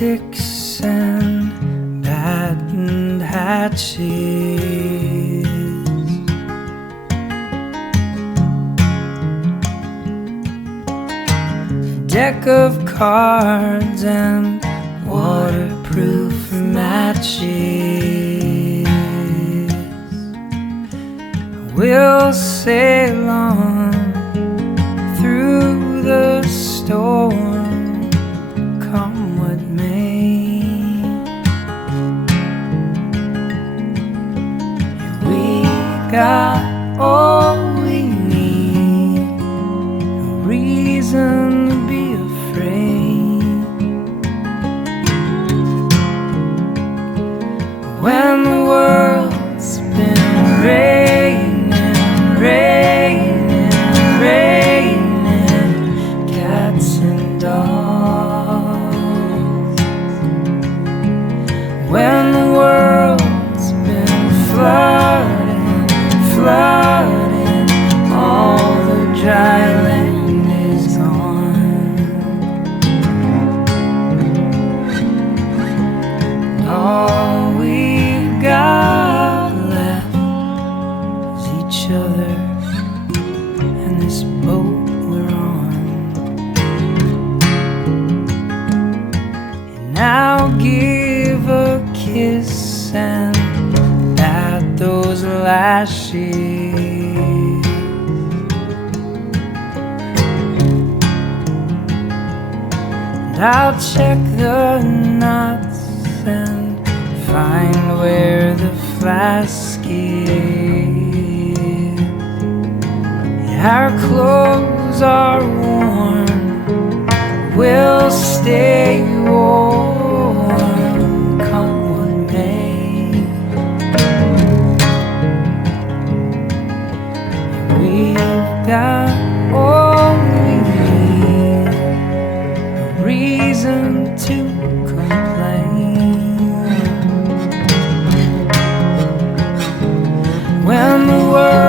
sticks and battened hatches, deck of cards and waterproof matches. We'll sail on through the storm, come what may. We got all we need, no reason to be afraid. When the world's been raining, raining, raining cats and dogs. When the world's been flooding, flooding, all the dry land is gone. All we got left is each other and this boat we're on. And I'll give a kiss and bat those lashes. And I'll check the knots and find where the flask is. Our clothes are worn, we'll stay warm, come what may. We've got all we need, no reason to complain. When the world